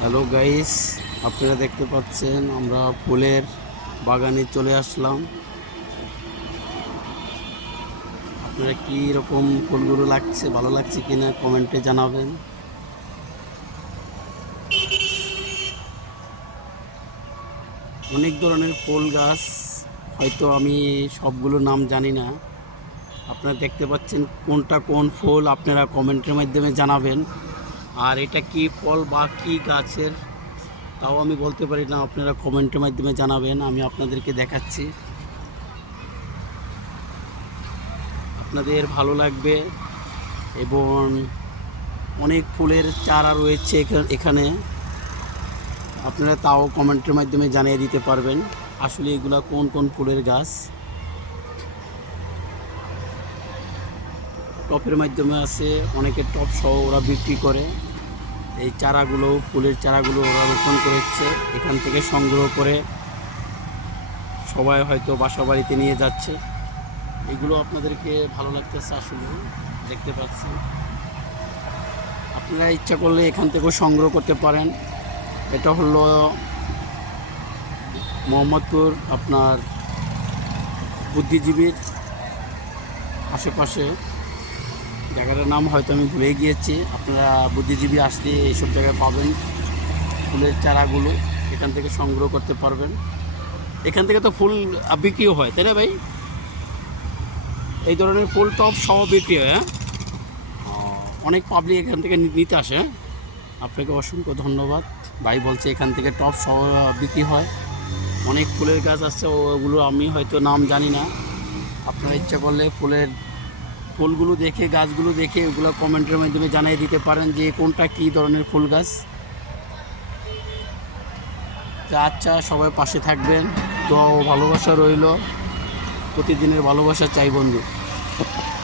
Hello guys, আপনারা দেখতে পাচ্ছেন আমরা ফুলের বাগানে চলে আসলাম। আপনারা কি রকম ফুলগুলো লাগছে, ভালো লাগছে কিনা কমেন্টে জানাবেন। অনেক ধরনের ফুল গাছ, হয়তো আমি সবগুলো নাম জানি না। আপনারা দেখতে পাচ্ছেন কোনটা কোন ফুল, আপনারা কমেন্টের মাধ্যমে জানাবেন। আর এটা কি ফল বা কি গাছের তাও আমি বলতে পারি না, আপনারা কমেন্টের মাধ্যমে জানাবেন, আমি আপনাদেরকে দেখাচ্ছি। আপনাদের ভালো লাগবে। এবং অনেক ফুলের চারা রয়েছে এখানে, আপনারা তাও কমেন্টের মাধ্যমে জানিয়ে দিতে পারবেন আসলে এগুলা কোন কোন ফুলের গাছ। টপের মাধ্যমে আছে, অনেকে টপ সহ ওরা বিক্রি করে। এই চারাগুলো, ফুলের চারাগুলো ওরা রোপণ করেছে, এখান থেকে সংগ্রহ করে সবাই হয়তো বাসা বাড়িতে নিয়ে যাচ্ছে। এগুলো আপনাদেরকে ভালো লাগতেছে আসলে, দেখতে পাচ্ছেন। আপনারা ইচ্ছা করলে এখান থেকেও সংগ্রহ করতে পারেন। এটা হলো মোহাম্মদপুর, আপনার বুদ্ধিজীবীর আশেপাশে। জায়গাটার নাম হয়তো আমি ভুলে গিয়েছি। আপনারা বুদ্ধিজীবী আসলে এইসব জায়গায় পাবেন ফুলের চারাগুলো, এখান থেকে সংগ্রহ করতে পারবেন। এখান থেকে তো ফুল বিক্রিও হয়, তাই না ভাই? এই ধরনের ফুল টপ সহ বিক্রি হয়। হ্যাঁ, অনেক পাবলিক এখান থেকে নিতে আসে। আপনাকে অসংখ্য ধন্যবাদ। ভাই বলছে এখান থেকে টপ সহ বিক্রি হয়। অনেক ফুলের গাছ আছে, ওগুলো আমি হয়তো নাম জানি না। আপনারা ইচ্ছা করলে ফুলগুলো দেখে, গাছগুলো দেখে ওগুলো কমেন্টের মাধ্যমে জানিয়ে দিতে পারেন যে কোনটা কী ধরনের ফুল গাছ। আচ্ছা, সবাই পাশে থাকবেন, তো ভালোবাসা রইল। প্রতিদিনের ভালোবাসা চাই বন্ধু।